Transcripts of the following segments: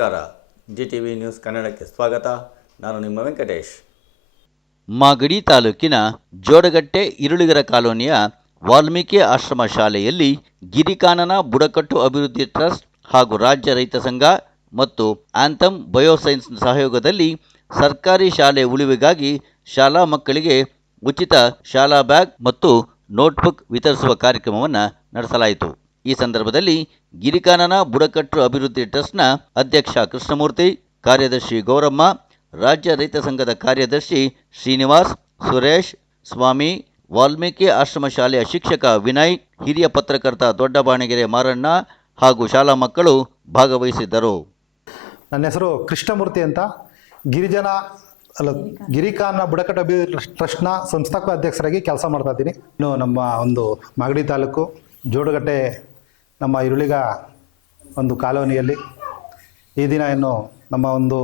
ನಮಸ್ಕಾರ. GTV news ಕನ್ನಡಕ್ಕೆ ಸ್ವಾಗತ. ನಾನು ನಿಮ್ಮ ವೆಂಕಟೇಶ್. ಮಾಗಡಿ ತಾಲೂಕಿನ ಜೋಡಗಟ್ಟೆ ಇರುಳಿಗರ ಕಾಲೋನಿಯ ವಾಲ್ಮೀಕಿ ಆಶ್ರಮ ಶಾಲೆಯಲ್ಲಿ ಗಿರಿಕಾನನ ಬುಡಕಟ್ಟು ಅಭಿವೃದ್ಧಿ ಟ್ರಸ್ಟ್ ಹಾಗೂ ರಾಜ್ಯ ರೈತ ಸಂಘ ಮತ್ತು ಆಂಥಮ್ ಬಯೋಸೈನ್ಸ್ ಸಹಯೋಗದಲ್ಲಿ ಸರ್ಕಾರಿ ಶಾಲೆ ಉಳಿವಿಗಾಗಿ ಶಾಲಾ ಮಕ್ಕಳಿಗೆ ಉಚಿತ ಶಾಲಾ ಬ್ಯಾಗ್ ಮತ್ತು ನೋಟ್ಬುಕ್ ವಿತರಿಸುವ ಕಾರ್ಯಕ್ರಮವನ್ನು ನಡೆಸಲಾಯಿತು. ಈ ಸಂದರ್ಭದಲ್ಲಿ ಗಿರಿಕಾನನ ಬುಡಕಟ್ಟು ಅಭಿವೃದ್ಧಿ ಟ್ರಸ್ಟ್ನ ಅಧ್ಯಕ್ಷ ಕೃಷ್ಣಮೂರ್ತಿ, ಕಾರ್ಯದರ್ಶಿ ಗೌರಮ್ಮ, ರಾಜ್ಯ ರೈತ ಸಂಘದ ಕಾರ್ಯದರ್ಶಿ ಶ್ರೀನಿವಾಸ್, ಸುರೇಶ್, ಸ್ವಾಮಿ, ವಾಲ್ಮೀಕಿ ಆಶ್ರಮ ಶಾಲೆಯ ಶಿಕ್ಷಕ ವಿನಯ್, ಹಿರಿಯ ಪತ್ರಕರ್ತ ದೊಡ್ಡಬಾಣಗೆರೆ ಮಾರಣ್ಣ ಹಾಗೂ ಶಾಲಾ ಮಕ್ಕಳು ಭಾಗವಹಿಸಿದ್ದರು. ನನ್ನ ಹೆಸರು ಕೃಷ್ಣಮೂರ್ತಿ ಅಂತ, ಗಿರಿಕಾನನ ಬುಡಕಟ್ಟು ಅಭಿವೃದ್ಧಿ ಟ್ರಸ್ಟ್ನ ಸಂಸ್ಥಾಪಕ ಅಧ್ಯಕ್ಷರಾಗಿ ಕೆಲಸ ಮಾಡ್ತಾ ಇದ್ದೀನಿ. ಇನ್ನು ನಮ್ಮ ಒಂದು ಮಾಗಡಿ ತಾಲೂಕು ಜೋಡಗಟ್ಟೆ ನಮ್ಮ ಇರುಳಿಗ ಒಂದು ಕಾಲೋನಿಯಲ್ಲಿ ಈ ದಿನ ಇನ್ನು ನಮ್ಮ ಒಂದು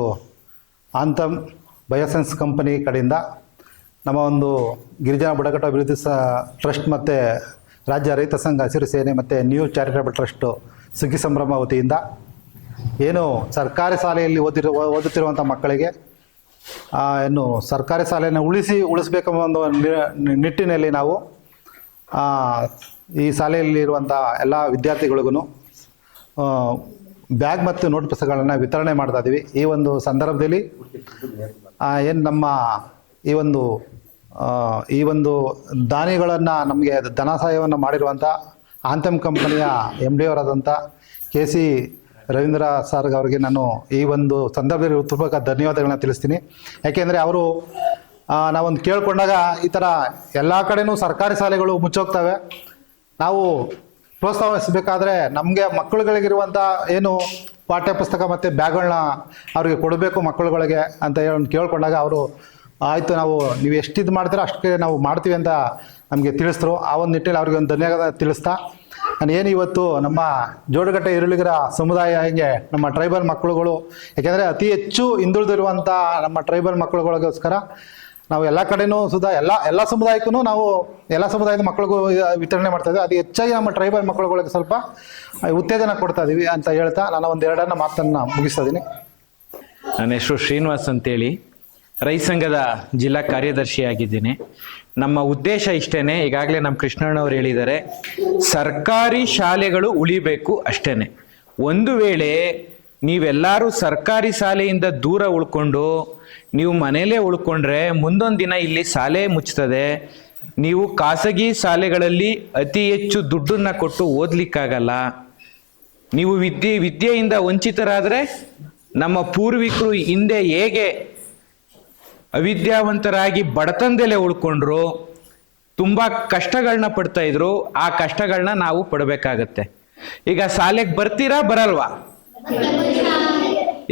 ಆಂಥಮ್ ಬಯೋಸೈನ್ಸ್ ಕಂಪನಿ ಕಡೆಯಿಂದ ನಮ್ಮ ಒಂದು ಗಿರಿಜನ ಬುಡಕಟ್ಟು ಅಭಿವೃದ್ಧಿ ಟ್ರಸ್ಟ್ ಮತ್ತು ರಾಜ್ಯ ರೈತ ಸಂಘ ಹಸಿರು ಸೇನೆ ಮತ್ತು ನ್ಯೂ ಚಾರಿಟಬಲ್ ಟ್ರಸ್ಟು ಸುಗ್ಗಿ ಸಂಭ್ರಮ ವತಿಯಿಂದ ಏನು ಸರ್ಕಾರಿ ಶಾಲೆಯಲ್ಲಿ ಓದುತ್ತಿರುವಂಥ ಮಕ್ಕಳಿಗೆ ಏನು ಸರ್ಕಾರಿ ಶಾಲೆಯನ್ನು ಉಳಿಸಬೇಕೆಂಬ ಒಂದು ನಿಟ್ಟಿನಲ್ಲಿ ನಾವು ಈ ಶಾಲೆಯಲ್ಲಿರುವಂಥ ಎಲ್ಲ ವಿದ್ಯಾರ್ಥಿಗಳಿಗೂ ಬ್ಯಾಗ್ ಮತ್ತು ನೋಟ್ ಪುಸ್ತಕಗಳನ್ನು ವಿತರಣೆ ಮಾಡ್ತಾ ಇದ್ದೀವಿ. ಈ ಒಂದು ಸಂದರ್ಭದಲ್ಲಿ ಏನು ನಮ್ಮ ಈ ಒಂದು ದಾನಿಗಳನ್ನು ನಮಗೆ ಧನ ಸಹಾಯವನ್ನು ಮಾಡಿರುವಂಥ ಆಂಥಮ್ ಕಂಪನಿಯ MD ಅವರಾದಂಥ KC ರವೀಂದ್ರ ಸರ್ ಅವರಿಗೆ ನಾನು ಈ ಒಂದು ಸಂದರ್ಭದಲ್ಲಿ ಹೃತ್ಪೂರ್ವಕ ಧನ್ಯವಾದಗಳನ್ನ ತಿಳಿಸ್ತೀನಿ. ಯಾಕೆಂದರೆ ಅವರು ನಾವೊಂದು ಕೇಳಿಕೊಂಡಾಗ ಈ ಥರ ಎಲ್ಲ ಕಡೆಯೂ ಸರ್ಕಾರಿ ಶಾಲೆಗಳು ಮುಚ್ಚೋಗ್ತವೆ, ನಾವು ಪ್ರೋತ್ಸಾಹಿಸಬೇಕಾದ್ರೆ ನಮಗೆ ಮಕ್ಕಳುಗಳಿಗಿರುವಂಥ ಏನು ಪಾಠ್ಯ ಪುಸ್ತಕ ಮತ್ತು ಬ್ಯಾಗ್ಗಳನ್ನ ಅವ್ರಿಗೆ ಕೊಡಬೇಕು ಮಕ್ಕಳುಗಳಿಗೆ ಅಂತ ಹೇಳಿ ಕೇಳ್ಕೊಂಡಾಗ ಅವರು ಆಯಿತು, ನೀವು ಎಷ್ಟು ಇದು ಮಾಡ್ತೀರೋ ಅಷ್ಟಕ್ಕೆ ನಾವು ಮಾಡ್ತೀವಿ ಅಂತ ನಮಗೆ ತಿಳಿಸಿದ್ರು. ಆ ಒಂದು ನಿಟ್ಟಿನಲ್ಲಿ ಅವ್ರಿಗೆ ಒಂದು ಧನ್ಯವಾದ ತಿಳಿಸ್ತಾ, ನಾನು ಏನು ಇವತ್ತು ನಮ್ಮ ಜೋಡಗಟ್ಟೆ ಇರುಳಿಗರ ಸಮುದಾಯ ಹಿಂಗೆ ನಮ್ಮ ಟ್ರೈಬಲ್ ಮಕ್ಕಳುಗಳು, ಯಾಕೆಂದರೆ ಅತಿ ಹೆಚ್ಚು ಹಿಂದುಳಿದಿರುವಂಥ ನಮ್ಮ ಟ್ರೈಬಲ್ ಮಕ್ಕಳುಗಳಿಗೋಸ್ಕರ ನಾವು ಎಲ್ಲ ಕಡೆಯೂ ಎಲ್ಲ ಸಮುದಾಯಕ್ಕೂ ನಾವು ಎಲ್ಲ ಸಮುದಾಯದ ಮಕ್ಕಳಿಗೂ ವಿತರಣೆ ಮಾಡ್ತಾ ಇದ್ದೀವಿ. ಅದು ಹೆಚ್ಚಾಗಿ ನಮ್ಮ ಟ್ರೈಬಲ್ ಮಕ್ಕಳುಗಳಿಗೆ ಸ್ವಲ್ಪ ಉತ್ತೇಜನ ಕೊಡ್ತಾ ಇದ್ದೀವಿ ಅಂತ ಹೇಳ್ತಾ ನಾನು ಒಂದು ಎರಡನ್ನ ಮಾತನ್ನು ಮುಗಿಸ್ತಾ ಇದ್ದೀನಿ. ನನ್ನ ಹೆಸರು ಶ್ರೀನಿವಾಸ್ ಅಂತೇಳಿ ರೈತ ಸಂಘದ ಜಿಲ್ಲಾ ಕಾರ್ಯದರ್ಶಿಯಾಗಿದ್ದೀನಿ. ನಮ್ಮ ಉದ್ದೇಶ ಇಷ್ಟೇನೆ, ಈಗಾಗಲೇ ನಮ್ಮ ಕೃಷ್ಣಣ್ಣವ್ರು ಹೇಳಿದ್ದಾರೆ, ಸರ್ಕಾರಿ ಶಾಲೆಗಳು ಉಳಿಬೇಕು ಅಷ್ಟೇನೆ. ಒಂದು ವೇಳೆ ನೀವೆಲ್ಲರೂ ಸರ್ಕಾರಿ ಶಾಲೆಯಿಂದ ದೂರ ಉಳ್ಕೊಂಡು ನೀವು ಮನೆಯಲ್ಲೇ ಉಳ್ಕೊಂಡ್ರೆ ಮುಂದೊಂದು ದಿನ ಇಲ್ಲಿ ಶಾಲೆ ಮುಚ್ತದೆ. ನೀವು ಖಾಸಗಿ ಶಾಲೆಗಳಲ್ಲಿ ಅತಿ ಹೆಚ್ಚು ದುಡ್ಡನ್ನ ಕೊಟ್ಟು ಓದ್ಲಿಕ್ಕಾಗಲ್ಲ. ನೀವು ವಿದ್ಯೆಯಿಂದ ವಂಚಿತರಾದರೆ ನಮ್ಮ ಪೂರ್ವಿಕರು ಹಿಂದೆ ಹೇಗೆ ಅವಿದ್ಯಾವಂತರಾಗಿ ಬಡತನದಲ್ಲೇ ಉಳ್ಕೊಂಡ್ರು, ತುಂಬ ಕಷ್ಟಗಳನ್ನ ಪಡ್ತಾ ಇದ್ರು, ಆ ಕಷ್ಟಗಳನ್ನ ನಾವು ಪಡಬೇಕಾಗತ್ತೆ. ಈಗ ಶಾಲೆಗೆ ಬರ್ತೀರಾ ಬರಲ್ವಾ?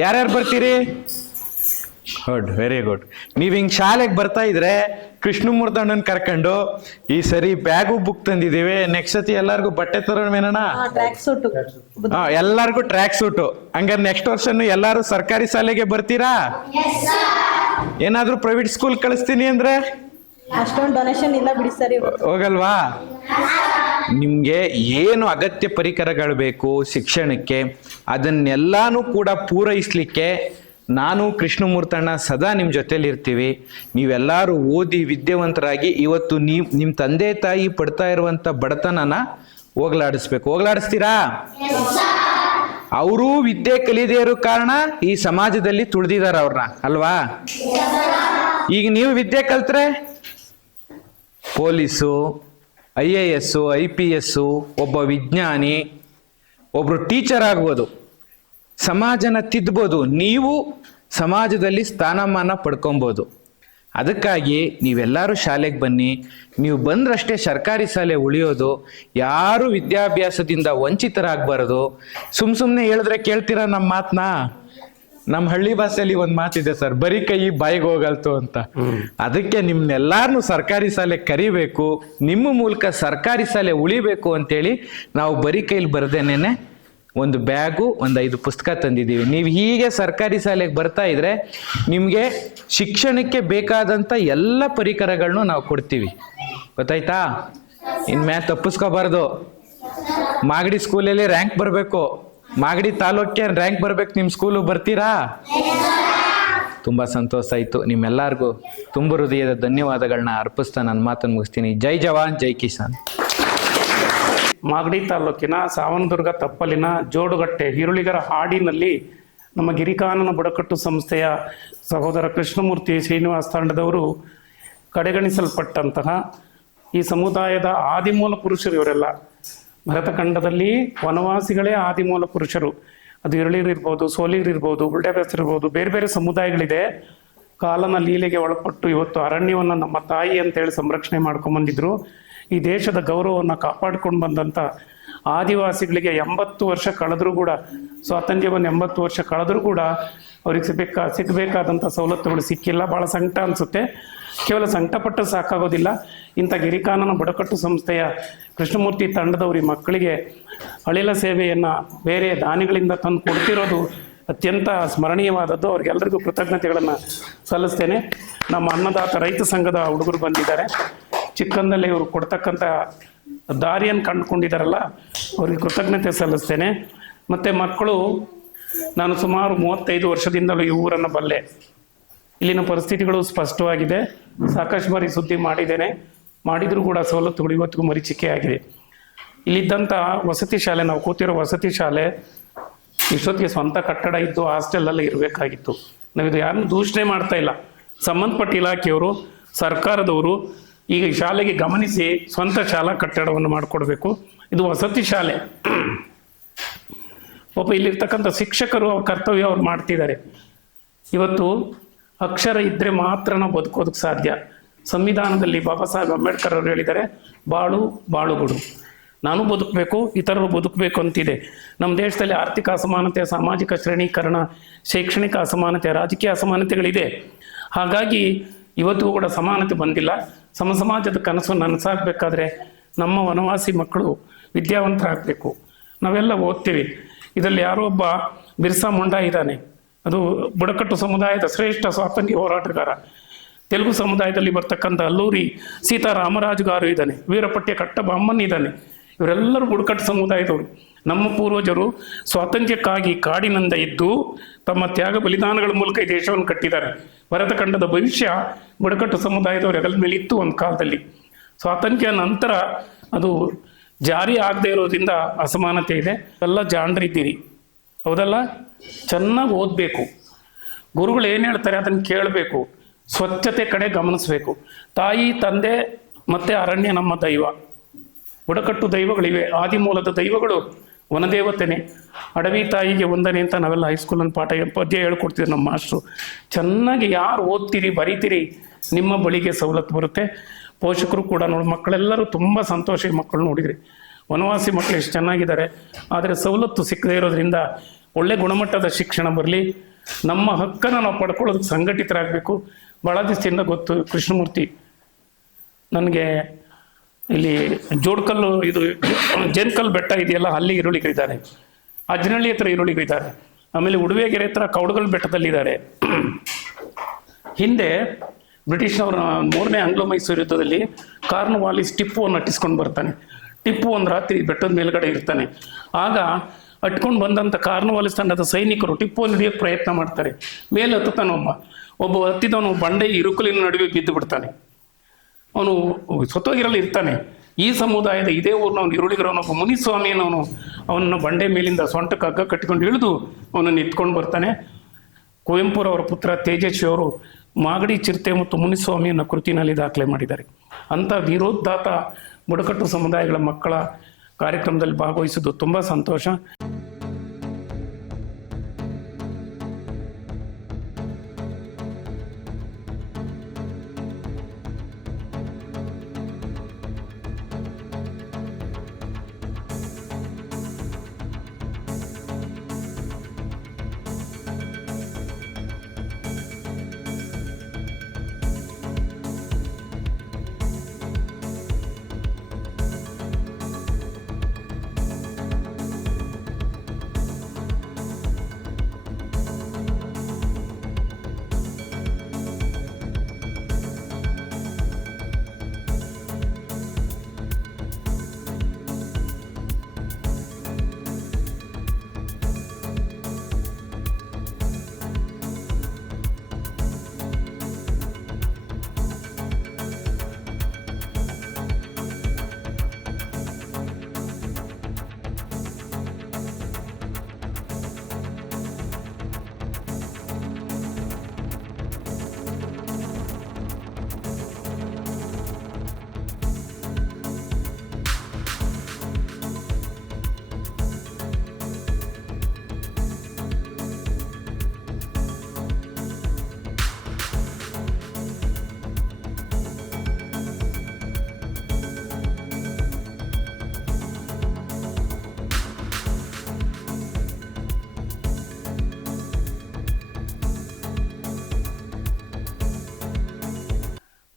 ಯಾರ್ಯಾರು ಬರ್ತೀರಿ? Good, very good. ನೀವು ಹಿಂಗೆ ಶಾಲೆಗೆ ಬರ್ತಾ ಇದ್ರೆ ಕೃಷ್ಣಮೂರ್ತಣ್ಣನ್ ಕರ್ಕೊಂಡು ಈ ಸರಿ ಬ್ಯಾಗು ಬುಕ್ ತಂದಿದ್ದೀವಿ, ನೆಕ್ಸ್ಟ್ ಸತಿ ಎಲ್ಲರಿಗೂ ಬಟ್ಟೆ ತರೋಣ, ಎಲ್ಲರಿಗೂ ಟ್ರ್ಯಾಕ್ ಸೂಟು. ಹಂಗಾರೆ ನೆಕ್ಸ್ಟ್ ವರ್ಷನು ಎಲ್ಲರೂ ಸರ್ಕಾರಿ ಶಾಲೆಗೆ ಬರ್ತೀರಾ? ಏನಾದ್ರೂ ಪ್ರೈವೇಟ್ ಸ್ಕೂಲ್ ಕಳಿಸ್ತೀನಿ ಅಂದ್ರೆ ಅಷ್ಟೊಂದು ಡೊನೇಷನ್ ಇಲ್ಲ ಬಿಡಿ ಸರ್, ಹೋಗಲ್ವಾ? ನಿಮ್ಗೆ ಏನು ಅಗತ್ಯ ಪರಿಕರಗಳು ಬೇಕು ಶಿಕ್ಷಣಕ್ಕೆ, ಅದನ್ನೆಲ್ಲಾನು ಕೂಡ ಪೂರೈಸ್ಲಿಕ್ಕೆ ನಾನು ಕೃಷ್ಣಮೂರ್ತಣ್ಣ ಸದಾ ನಿಮ್ಮ ಜೊತೆಲಿ ಇರ್ತೀವಿ. ನೀವೆಲ್ಲರೂ ಓದಿ ವಿದ್ಯಾವಂತರಾಗಿ ಇವತ್ತು ನಿಮ್ಮ ತಂದೆ ತಾಯಿ ಪಡ್ತಾ ಇರುವಂತ ಬಡತನನ ಹೋಗ್ಲಾಡಿಸ್ಬೇಕು. ಹೋಗ್ಲಾಡಿಸ್ತೀರಾ? ಅವರು ವಿದ್ಯೆ ಕಲಿಯದೇ ಇರೋ ಕಾರಣ ಈ ಸಮಾಜದಲ್ಲಿ ತುಳಿದಿದ್ದಾರೆ ಅವ್ರನ್ನ, ಅಲ್ವಾ? ಈಗ ನೀವು ವಿದ್ಯೆ ಕಲ್ತ್ರೆ ಪೊಲೀಸು, IAS, IPS, ಒಬ್ಬ ವಿಜ್ಞಾನಿ, ಒಬ್ರು ಟೀಚರ್ ಆಗ್ಬೋದು, ಸಮಾಜನ ತಿದ್ದಬೋದು, ನೀವು ಸಮಾಜದಲ್ಲಿ ಸ್ಥಾನಮಾನ ಪಡ್ಕೊಬೋದು. ಅದಕ್ಕಾಗಿ ನೀವೆಲ್ಲರೂ ಶಾಲೆಗೆ ಬನ್ನಿ. ನೀವು ಬಂದ್ರಷ್ಟೇ ಸರ್ಕಾರಿ ಶಾಲೆ ಉಳಿಯೋದು. ಯಾರು ವಿದ್ಯಾಭ್ಯಾಸದಿಂದ ವಂಚಿತರಾಗಬಾರದು. ಸುಮ್ಮನೆ ಹೇಳಿದ್ರೆ ಕೇಳ್ತೀರಾ ನಮ್ಮ ಮಾತನ್ನ? ನಮ್ಮ ಹಳ್ಳಿ ಭಾಷೆಯಲ್ಲಿ ಒಂದು ಮಾತಿದೆ ಸರ್, ಬರೀ ಕೈ ಬಾಯಿಗೆ ಹೋಗಲ್ತು ಅಂತ. ಅದಕ್ಕೆ ನಿಮ್ನೆಲ್ಲಾರನು ಸರ್ಕಾರಿ ಶಾಲೆ ಕರಿಬೇಕು, ನಿಮ್ಮ ಮೂಲಕ ಸರ್ಕಾರಿ ಶಾಲೆ ಉಳಿಬೇಕು ಅಂತೇಳಿ ನಾವು ಬರೀ ಕೈಲಿ ಬರ್ದೇನೇನೆ ಒಂದು ಬ್ಯಾಗು, ಒಂದು 5 ಪುಸ್ತಕ ತಂದಿದ್ದೀವಿ. ನೀವು ಹೀಗೆ ಸರ್ಕಾರಿ ಶಾಲೆಗೆ ಬರ್ತಾ ಇದ್ರೆ ನಿಮಗೆ ಶಿಕ್ಷಣಕ್ಕೆ ಬೇಕಾದಂಥ ಎಲ್ಲ ಪರಿಕರಗಳನ್ನು ನಾವು ಕೊಡ್ತೀವಿ. ಗೊತ್ತಾಯ್ತಾ? ಇನ್ಮ್ಯಾಲೆ ತಪ್ಪಿಸ್ಕೋಬಾರ್ದು. ಮಾಗಡಿ ಸ್ಕೂಲಲ್ಲಿ ರ್ಯಾಂಕ್ ಬರಬೇಕು, ಮಾಗಡಿ ತಾಲೂಕಿಗೆ ರ್ಯಾಂಕ್ ಬರ್ಬೇಕು ನಿಮ್ಮ ಸ್ಕೂಲು, ಬರ್ತೀರಾ? ತುಂಬ ಸಂತೋಷ ಆಯಿತು. ನಿಮ್ಮೆಲ್ಲರಿಗೂ ತುಂಬ ಹೃದಯದ ಧನ್ಯವಾದಗಳನ್ನ ಅರ್ಪಿಸ್ತಾ ನನ್ನ ಮಾತನ್ನು ಮುಗಿಸ್ತೀನಿ. ಜೈ ಜವಾನ್ ಜೈ ಕಿಸಾನ್. ಮಾಗಡಿ ತಾಲೂಕಿನ ಸಾವನದುರ್ಗ ತಪ್ಪಲಿನ ಜೋಡುಗಟ್ಟೆ ಈರುಳಿಗರ ಹಾಡಿನಲ್ಲಿ ನಮ್ಮ ಗಿರಿಕಾನನ ಬುಡಕಟ್ಟು ಸಂಸ್ಥೆಯ ಸಹೋದರ ಕೃಷ್ಣಮೂರ್ತಿ ಶ್ರೀನಿವಾಸ ತಂಡದವರು ಕಡೆಗಣಿಸಲ್ಪಟ್ಟಂತಹ ಈ ಸಮುದಾಯದ ಆದಿಮೂಲ ಪುರುಷರು ಇವರೆಲ್ಲ. ಭರತಖಂಡದಲ್ಲಿ ವನವಾಸಿಗಳೇ ಆದಿಮೂಲ ಪುರುಷರು. ಅದು ಇರ್ಬೋದು, ಸೋಲಿಗರಿರ್ಬೋದು, ಗುಡ್ಡೆಬೆಸರಿರ್ಬೋದು, ಬೇರೆ ಬೇರೆ ಸಮುದಾಯಗಳಿದೆ. ಕಾಲನ ಲೀಲೆಗೆ ಒಳಪಟ್ಟು ಇವತ್ತು ಅರಣ್ಯವನ್ನು ನಮ್ಮ ತಾಯಿ ಅಂತೇಳಿ ಸಂರಕ್ಷಣೆ ಮಾಡ್ಕೊಂಡ್ಬಂದಿದ್ರು. ಈ ದೇಶದ ಗೌರವವನ್ನು ಕಾಪಾಡ್ಕೊಂಡು ಬಂದಂಥ ಆದಿವಾಸಿಗಳಿಗೆ 80 ವರ್ಷ ಕಳೆದರೂ ಕೂಡ, ಸ್ವಾತಂತ್ರ್ಯವನ್ನು 80 ವರ್ಷ ಕಳೆದರೂ ಕೂಡ ಅವ್ರಿಗೆ ಸಿಗಬೇಕಾದಂಥ ಸವಲತ್ತುಗಳು ಸಿಕ್ಕಿಲ್ಲ. ಭಾಳ ಸಂಕಟ ಅನಿಸುತ್ತೆ. ಕೇವಲ ಸಂಕಟಪಟ್ಟು ಸಾಕಾಗೋದಿಲ್ಲ. ಇಂಥ ಗಿರಿಕಾನನ ಬುಡಕಟ್ಟು ಸಂಸ್ಥೆಯ ಕೃಷ್ಣಮೂರ್ತಿ ತಂಡದವ್ರ ಈ ಮಕ್ಕಳಿಗೆ ಅಳಿಲ ಸೇವೆಯನ್ನು ಬೇರೆ ದಾನಿಗಳಿಂದ ತಂದು ಕೊಡ್ತಿರೋದು ಅತ್ಯಂತ ಸ್ಮರಣೀಯವಾದದ್ದು. ಅವ್ರಿಗೆಲ್ಲರಿಗೂ ಕೃತಜ್ಞತೆಗಳನ್ನು ಸಲ್ಲಿಸ್ತೇನೆ. ನಮ್ಮ ಅನ್ನದಾತ ರೈತ ಸಂಘದ ಹುಡುಗರು ಬಂದಿದ್ದಾರೆ. ಚಿಕ್ಕಂದಲ್ಲೇ ಇವರು ಕೊಡ್ತಕ್ಕಂಥ ದಾರಿಯನ್ನು ಕಂಡುಕೊಂಡಿದ್ದಾರಲ್ಲ, ಅವ್ರಿಗೆ ಕೃತಜ್ಞತೆ ಸಲ್ಲಿಸ್ತೇನೆ. ಮತ್ತು ಮಕ್ಕಳು, ನಾನು ಸುಮಾರು 35 ವರ್ಷದಿಂದಲೂ ಈ ಊರನ್ನು ಬಲ್ಲೆ. ಇಲ್ಲಿನ ಪರಿಸ್ಥಿತಿಗಳು ಸ್ಪಷ್ಟವಾಗಿದೆ. ಸಾಕಷ್ಟು ಬಾರಿ ಸುದ್ದಿ ಮಾಡಿದರೂ ಕೂಡ ಸವಲತ್ತುಗಳು ಇವತ್ತಿಗೂ ಮರೀಚಿಕೆ ಆಗಿದೆ. ಇಲ್ಲಿದ್ದಂಥ ವಸತಿ ಶಾಲೆ, ನಾವು ಕೂತಿರೋ ವಸತಿ ಶಾಲೆ ಇಷ್ಟೊತ್ತಿಗೆ ಸ್ವಂತ ಕಟ್ಟಡ ಇದ್ದು ಹಾಸ್ಟೆಲಲ್ಲಿ ಇರಬೇಕಾಗಿತ್ತು. ನಾವಿದು ಯಾರನ್ನೂ ದೂಷಣೆ ಮಾಡ್ತಾ ಇಲ್ಲ. ಸಂಬಂಧಪಟ್ಟ ಇಲಾಖೆಯವರು, ಸರ್ಕಾರದವರು ಈಗ ಈ ಶಾಲೆಗೆ ಗಮನಿಸಿ ಸ್ವಂತ ಶಾಲಾ ಕಟ್ಟಡವನ್ನು ಮಾಡಿಕೊಡ್ಬೇಕು. ಇದು ವಸತಿ ಶಾಲೆ. ಒಬ್ಬ ಇಲ್ಲಿರ್ತಕ್ಕಂಥ ಶಿಕ್ಷಕರು ಅವ್ರ ಕರ್ತವ್ಯ ಅವ್ರು ಮಾಡ್ತಿದ್ದಾರೆ. ಇವತ್ತು ಅಕ್ಷರ ಇದ್ದರೆ ಮಾತ್ರ ನಾವು ಬದುಕೋದಕ್ಕೆ ಸಾಧ್ಯ. ಸಂವಿಧಾನದಲ್ಲಿ ಬಾಬಾ ಸಾಹೇಬ್ ಅಂಬೇಡ್ಕರ್ ಅವರು ಹೇಳಿದ್ದಾರೆ, ಬಾಳುಗುಡು. ನಾನು ಬದುಕಬೇಕು, ಇತರರು ಬದುಕಬೇಕು ಅಂತಿದೆ. ನಮ್ಮ ದೇಶದಲ್ಲಿ ಆರ್ಥಿಕ ಅಸಮಾನತೆ, ಸಾಮಾಜಿಕ ಶ್ರೇಣೀಕರಣ, ಶೈಕ್ಷಣಿಕ ಅಸಮಾನತೆ, ರಾಜಕೀಯ ಅಸಮಾನತೆಗಳಿದೆ. ಹಾಗಾಗಿ ಇವತ್ತು ಕೂಡ ಸಮಾನತೆ ಬಂದಿಲ್ಲ. ಸಮಾಜದ ಕನಸು ನನಸಾಗಬೇಕಾದ್ರೆ ನಮ್ಮ ವನವಾಸಿ ಮಕ್ಕಳು ವಿದ್ಯಾವಂತರಾಗಬೇಕು. ನಾವೆಲ್ಲ ಓದ್ತೀವಿ. ಇದರಲ್ಲಿ ಯಾರೋ ಒಬ್ಬ ಬಿರ್ಸಾ ಮುಂಡಾ ಇದ್ದಾನೆ. ಅದು ಬುಡಕಟ್ಟು ಸಮುದಾಯದ ಶ್ರೇಷ್ಠ ಸ್ವಾತಂತ್ರ್ಯ ಹೋರಾಟಗಾರ. ತೆಲುಗು ಸಮುದಾಯದಲ್ಲಿ ಬರ್ತಕ್ಕಂಥ ಅಲ್ಲೂರಿ ಸೀತಾರಾಮರಾಜು ಗಾರು ಇದ್ದಾನೆ. ವೀರಪಟ್ಯ ಕಟ್ಟಬೊಮ್ಮನ್ ಇದ್ದಾನೆ. ಇವರೆಲ್ಲರೂ ಬುಡಕಟ್ಟು ಸಮುದಾಯದವರು. ನಮ್ಮ ಪೂರ್ವಜರು ಸ್ವಾತಂತ್ರ್ಯಕ್ಕಾಗಿ ಕಾಡಿನಿಂದ ಇದ್ದು ತಮ್ಮ ತ್ಯಾಗ ಬಲಿದಾನಗಳ ಮೂಲಕ ಈ ದೇಶವನ್ನು ಕಟ್ಟಿದ್ದಾರೆ. ಭರತಖಂಡದ ಭವಿಷ್ಯ ಬುಡಕಟ್ಟು ಸಮುದಾಯದವರು ಹೆಗಲ ಮೇಲೆ ಇತ್ತು ಒಂದು ಕಾಲದಲ್ಲಿ. ಸ್ವಾತಂತ್ರ್ಯ ನಂತರ ಅದು ಜಾರಿ ಆಗದೆ ಇರೋದ್ರಿಂದ ಅಸಮಾನತೆ ಇದೆ. ಎಲ್ಲ ಜಾಣರಿದ್ದೀರಿ, ಹೌದಲ್ಲ? ಚೆನ್ನಾಗಿ ಓದಬೇಕು. ಗುರುಗಳು ಏನು ಹೇಳ್ತಾರೆ ಅದನ್ನು ಕೇಳಬೇಕು. ಸ್ವಚ್ಛತೆ ಕಡೆ ಗಮನಿಸಬೇಕು. ತಾಯಿ, ತಂದೆ ಮತ್ತು ಅರಣ್ಯ ನಮ್ಮ ದೈವ. ಬುಡಕಟ್ಟು ದೈವಗಳಿವೆ. ಆದಿಮೂಲದ ದೈವಗಳು ವನದೇವತೆನೇ. ಅಡವಿ ತಾಯಿಗೆ ವಂದನೆ ಅಂತ ನಾವೆಲ್ಲ ಹೈಸ್ಕೂಲನ್ನು ಪದ್ಯ ಹೇಳ್ಕೊಡ್ತೀವಿ ನಮ್ಮ ಮಾಸ್ಟ್ರು. ಚೆನ್ನಾಗಿ ಯಾರು ಓದ್ತೀರಿ, ಬರೀತೀರಿ, ನಿಮ್ಮ ಬಳಿಗೆ ಸವಲತ್ತು ಬರುತ್ತೆ. ಪೋಷಕರು ಕೂಡ ನೋಡಿ, ಮಕ್ಕಳೆಲ್ಲರೂ ತುಂಬ ಸಂತೋಷ. ಮಕ್ಕಳು ನೋಡಿದ್ರಿ, ವನವಾಸಿ ಮಕ್ಕಳು ಎಷ್ಟು ಚೆನ್ನಾಗಿದ್ದಾರೆ. ಆದರೆ ಸವಲತ್ತು ಸಿಕ್ಕದೇ ಇರೋದ್ರಿಂದ ಒಳ್ಳೆ ಗುಣಮಟ್ಟದ ಶಿಕ್ಷಣ ಬರಲಿ. ನಮ್ಮ ಹಕ್ಕನ್ನು ನಾವು ಪಡ್ಕೊಳ್ಳೋದಕ್ಕೆ ಸಂಘಟಿತರಾಗಬೇಕು. ಭಾಳ ದಿವಸದಿಂದ ಗೊತ್ತು ಕೃಷ್ಣಮೂರ್ತಿ ನನಗೆ ಇಲ್ಲಿ ಜೋಡ್ಕಲ್ಲು, ಇದು ಜೇನ್ಕಲ್ ಬೆಟ್ಟ ಇದೆಯಲ್ಲ, ಅಲ್ಲಿ ಈರುಳಿಗರಿದ್ದಾರೆ. ಅಜ್ನಳ್ಳಿ ಹತ್ರ ಈರುಳಿಗರಿದ್ದಾರೆ. ಆಮೇಲೆ ಉಡುವೆಗೆರೆ ಹತ್ರ ಕೌಡಗಲ್ ಬೆಟ್ಟದಲ್ಲಿದ್ದಾರೆ. ಹಿಂದೆ ಬ್ರಿಟಿಷ್ನವರ 3ನೇ ಆಂಗ್ಲೋ ಮೈಸೂರು ಯುದ್ಧದಲ್ಲಿ ಕಾರ್ನ್ವಾಲಿಸ್ ಟಿಪ್ಪುವನ್ನು ಅಟ್ಟಿಸ್ಕೊಂಡು ಬರ್ತಾನೆ. ಟಿಪ್ಪು ಒಂದು ರಾತ್ರಿ ಬೆಟ್ಟದ ಮೇಲ್ಗಡೆ ಇರ್ತಾನೆ. ಆಗ ಅಟ್ಕೊಂಡು ಬಂದಂಥ ಕಾರ್ನ್ವಾಲಿಸ್ ತಂಡದ ಸೈನಿಕರು ಟಿಪ್ಪುವನ್ನು ಹಿಡಿಯೋಕ್ಕೆ ಪ್ರಯತ್ನ ಮಾಡ್ತಾರೆ. ಮೇಲೆ ಹತ್ತುತ್ತಾನೆ ಒಬ್ಬ ಹತ್ತಿದವನು ಬಂಡೆ ಇರುಕಲಿನ ನಡುವೆ ಬಿದ್ದು ಬಿಡ್ತಾನೆ. ಅವನು ಸತ್ತೋಗಿರಲು ಇರ್ತಾನೆ. ಈ ಸಮುದಾಯದ ಇದೇ ಊರಿನವನು ಈರುಳಿಗರವನೊಬ್ಬ ಮುನಿಸ್ವಾಮಿಯನವನು ಅವನನ್ನು ಬಂಡೆ ಮೇಲಿಂದ ಸೊಂಟಕ್ಕೆ ಹಗ್ಗ ಕಟ್ಟಿಕೊಂಡು ಇಳಿದು ಅವನನ್ನು ಎತ್ಕೊಂಡು ಬರ್ತಾನೆ. ಕುವೆಂಪುರವರ ಪುತ್ರ ತೇಜಸ್ವಿ ಅವರು ಮಾಗಡಿ ಚಿರತೆ ಮತ್ತು ಮುನಿಸ್ವಾಮಿ ಅನ್ನೋ ಕೃತಿನಲ್ಲಿ ದಾಖಲೆ ಮಾಡಿದ್ದಾರೆ. ಅಂಥ ವೀರೋದ್ದಾತ ಬುಡಕಟ್ಟು ಸಮುದಾಯಗಳ ಮಕ್ಕಳ ಕಾರ್ಯಕ್ರಮದಲ್ಲಿ ಭಾಗವಹಿಸೋದು ತುಂಬ ಸಂತೋಷ.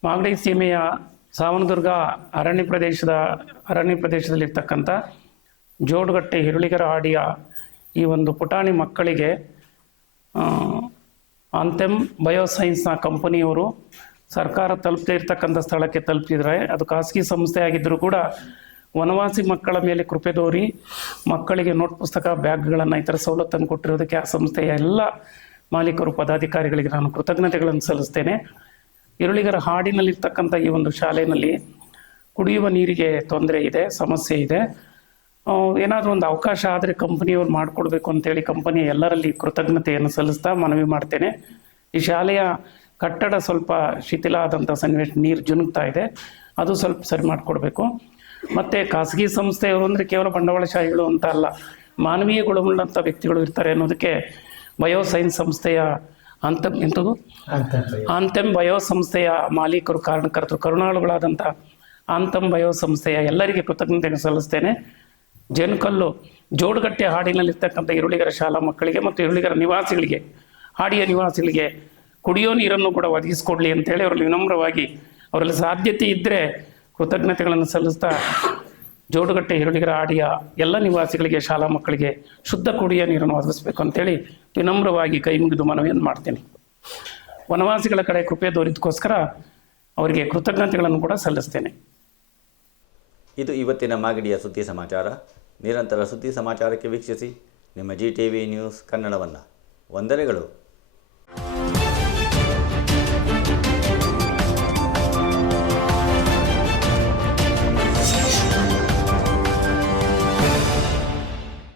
ಮಾಗಡಿ ಸೀಮೆಯ ಸಾವನದುರ್ಗ ಅರಣ್ಯ ಪ್ರದೇಶದಲ್ಲಿರ್ತಕ್ಕಂಥ ಜೋಡಗಟ್ಟೆ ಹಿರುಳಿಗರ ಹಾಡಿಯ ಈ ಒಂದು ಪುಟಾಣಿ ಮಕ್ಕಳಿಗೆ ಆಂಥೆಮ್ ಬಯೋಸೈನ್ಸ್ನ ಕಂಪನಿಯವರು ಸರ್ಕಾರ ತಲುಪದೇ ಇರ್ತಕ್ಕಂಥ ಸ್ಥಳಕ್ಕೆ ತಲುಪಿದರೆ, ಅದು ಖಾಸಗಿ ಸಂಸ್ಥೆ ಆಗಿದ್ದರೂ ಕೂಡ ವನವಾಸಿ ಮಕ್ಕಳ ಮೇಲೆ ಕೃಪೆ ತೋರಿ ಮಕ್ಕಳಿಗೆ ನೋಟ್ ಪುಸ್ತಕ, ಬ್ಯಾಗ್ಗಳನ್ನು ಈ ಥರ ಸವಲತ್ತನ್ನು ಕೊಟ್ಟಿರೋದಕ್ಕೆ ಆ ಸಂಸ್ಥೆಯ ಎಲ್ಲ ಮಾಲೀಕರು, ಪದಾಧಿಕಾರಿಗಳಿಗೆ ನಾನು ಕೃತಜ್ಞತೆಗಳನ್ನು ಸಲ್ಲಿಸ್ತೇನೆ. ಹಿರುಳಿಗರ ಹಾಡಿನಲ್ಲಿರ್ತಕ್ಕಂಥ ಈ ಒಂದು ಶಾಲೆಯಲ್ಲಿ ಕುಡಿಯುವ ನೀರಿಗೆ ತೊಂದರೆ ಇದೆ, ಸಮಸ್ಯೆ ಇದೆ. ಏನಾದರೂ ಒಂದು ಅವಕಾಶ ಆದರೆ ಕಂಪನಿಯವ್ರು ಮಾಡಿಕೊಡ್ಬೇಕು ಅಂತೇಳಿ ಕಂಪನಿಯ ಎಲ್ಲರಲ್ಲಿ ಕೃತಜ್ಞತೆಯನ್ನು ಸಲ್ಲಿಸ್ತಾ ಮನವಿ ಮಾಡ್ತೇನೆ. ಈ ಶಾಲೆಯ ಕಟ್ಟಡ ಸ್ವಲ್ಪ ಶಿಥಿಲ ಆದಂಥ ಸನ್ನಿವೇಶ, ನೀರು ಜುನುಗ್ತಾ ಇದೆ, ಅದು ಸ್ವಲ್ಪ ಸರಿ ಮಾಡಿಕೊಡ್ಬೇಕು. ಮತ್ತು ಖಾಸಗಿ ಸಂಸ್ಥೆಯವರು ಅಂದರೆ ಕೇವಲ ಬಂಡವಾಳಶಾಹಿಗಳು ಅಂತ ಅಲ್ಲ, ಮಾನವೀಯ ಗುಣವುಳ್ಳಂಥ ವ್ಯಕ್ತಿಗಳು ಇರ್ತಾರೆ ಅನ್ನೋದಕ್ಕೆ ಬಯೋಸೈನ್ಸ್ ಸಂಸ್ಥೆಯ ಆಂಥೆಮ್ ಬಯೋ ಸಂಸ್ಥೆಯ ಮಾಲೀಕರು, ಕಾರಣಕರ್ತರು, ಕರುಣಾಳುಗಳಾದಂಥ ಆಂಥೆಮ್ ಬಯೋ ಸಂಸ್ಥೆಯ ಎಲ್ಲರಿಗೆ ಕೃತಜ್ಞತೆಯನ್ನು ಸಲ್ಲಿಸ್ತೇನೆ. ಜೇನುಕಲ್ಲು ಜೋಡಗಟ್ಟೆ ಹಾಡಿನಲ್ಲಿರ್ತಕ್ಕಂಥ ಹಿರುಳಿಗರ ಶಾಲಾ ಮಕ್ಕಳಿಗೆ ಮತ್ತು ಹಿರುಳಿಗರ ನಿವಾಸಿಗಳಿಗೆ, ಹಾಡಿಯ ನಿವಾಸಿಗಳಿಗೆ ಕುಡಿಯೋ ನೀರನ್ನು ಕೂಡ ಒದಗಿಸಿಕೊಡ್ಲಿ ಅಂತೇಳಿ ಅವರಲ್ಲಿ ವಿನಮ್ರವಾಗಿ, ಅವರಲ್ಲಿ ಸಾಧ್ಯತೆ ಇದ್ದರೆ ಕೃತಜ್ಞತೆಗಳನ್ನು ಸಲ್ಲಿಸ್ತಾ ಜೋಡಗಟ್ಟೆ ಹಿರುಳಿಗರ ಹಾಡಿಯ ಎಲ್ಲ ನಿವಾಸಿಗಳಿಗೆ, ಶಾಲಾ ಮಕ್ಕಳಿಗೆ ಶುದ್ಧ ಕುಡಿಯೋ ನೀರನ್ನು ಒದಗಿಸ್ಬೇಕು ಅಂತೇಳಿ ವಿನಮ್ರವಾಗಿ ಕೈ ಮುಗಿದು ಮನವಿಯನ್ನು ಮಾಡ್ತೇನೆ. ವನವಾಸಿಗಳ ಕಡೆ ಕೃಪೆ ತೋರಿದಕ್ಕೋಸ್ಕರ ಅವರಿಗೆ ಕೃತಜ್ಞತೆಗಳನ್ನು ಕೂಡ ಸಲ್ಲಿಸ್ತೇನೆ. ಇದು ಇವತ್ತಿನ ಮಾಗಡಿಯ ಸುದ್ದಿ ಸಮಾಚಾರ. ನಿರಂತರ ಸುದ್ದಿ ಸಮಾಚಾರಕ್ಕೆ ವೀಕ್ಷಿಸಿ ನಿಮ್ಮ GTV ನ್ಯೂಸ್ ಕನ್ನಡವನ್ನು. ವಂದನೆಗಳು.